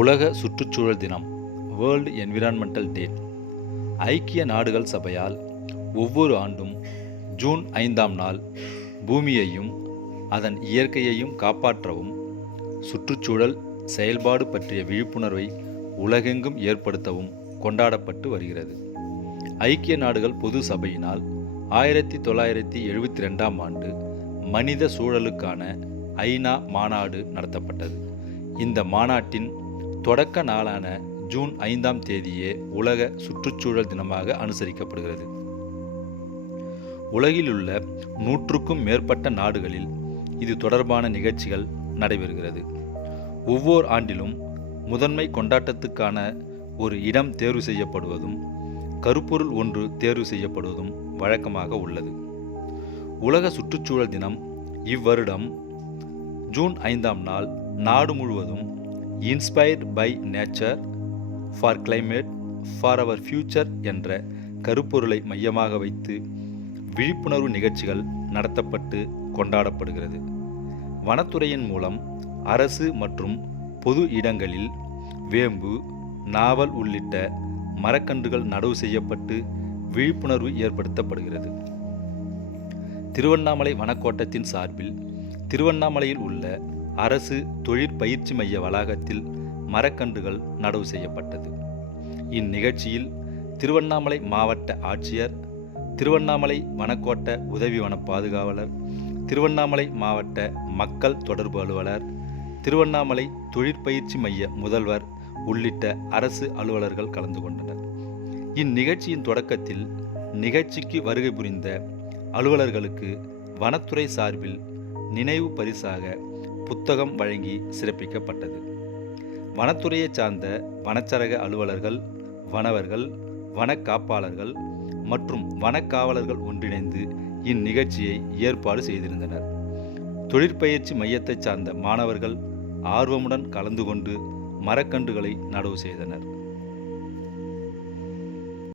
உலக சுற்றுச்சூழல் தினம் வேர்ல்டு என்விரான்மெண்டல் டே ஐக்கிய நாடுகள் சபையால் ஒவ்வொரு ஆண்டும் ஜூன் 5ஆம் நாள் பூமியையும் அதன் இயற்கையையும் காப்பாற்றவும் சுற்றுச்சூழல் செயல்பாடு பற்றிய விழிப்புணர்வை உலகெங்கும் ஏற்படுத்தவும் கொண்டாடப்பட்டு வருகிறது. ஐக்கிய நாடுகள் பொது சபையினால் 1972ஆம் ஆண்டு மனித சூழலுக்கான ஐநா மாநாடு நடத்தப்பட்டது. இந்த மாநாட்டின் தொடக்க நாளான ஜூன் 5ஆம் தேதியே உலக சுற்றுச்சூழல் தினமாக அனுசரிக்கப்படுகிறது. உலகிலுள்ள 100க்கும் மேற்பட்ட நாடுகளில் இது தொடர்பான நிகழ்ச்சிகள் நடைபெறுகிறது. ஒவ்வொரு ஆண்டிலும் முதன்மை கொண்டாட்டத்துக்கான ஒரு இடம் தேர்வு செய்யப்படுவதும் கருப்பொருள் ஒன்று தேர்வு செய்யப்படுவதும் வழக்கமாக உள்ளது. உலக சுற்றுச்சூழல் தினம் இவ்வருடம் ஜூன் 5ஆம் நாள் நாடு முழுவதும் inspired by nature for climate for our future என்ற கருப்பொருளை மையமாக வைத்து விழிப்புணர்வு நிகழ்ச்சிகள் நடத்தப்பட்டு கொண்டாடப்படுகிறது. வனத்துறையின் மூலம் அரசு மற்றும் பொது இடங்களில் வேம்பு, நாவல் உள்ளிட்ட மரக்கன்றுகள் நடவு செய்யப்பட்டு விழிப்புணர்வு ஏற்படுத்தப்படுகிறது. திருவண்ணாமலை வனக்கோட்டத்தின் சார்பில் திருவண்ணாமலையில் உள்ள அரசு தொழிற்பயிற்சி மைய வளாகத்தில் மரக்கன்றுகள் நடவு செய்யப்பட்டது. இந்நிகழ்ச்சியில் திருவண்ணாமலை மாவட்ட ஆட்சியர், திருவண்ணாமலை வனக்கோட்ட உதவி வன பாதுகாவலர், திருவண்ணாமலை மாவட்ட மக்கள் தொடர்பு அலுவலர், திருவண்ணாமலை தொழிற்பயிற்சி மைய முதல்வர் உள்ளிட்ட அரசு அலுவலர்கள் கலந்து கொண்டனர். இந்நிகழ்ச்சியின் தொடக்கத்தில் நிகழ்ச்சிக்கு வருகை புரிந்த அலுவலர்களுக்கு வனத்துறை சார்பில் நினைவு பரிசாக புத்தகம் வழங்கி சிறப்பிக்கப்பட்டது. வனத்துறையை சார்ந்த வனச்சரக அலுவலர்கள், வனவர்கள், வனக்காப்பாளர்கள் மற்றும் வனக்காவலர்கள் ஒன்றிணைந்து இந்நிகழ்ச்சியை ஏற்பாடு செய்திருந்தனர். தொழிற்பயிற்சி மையத்தை சார்ந்த மாணவர்கள் ஆர்வமுடன் கலந்து கொண்டு மரக்கன்றுகளை நடவு செய்தனர்.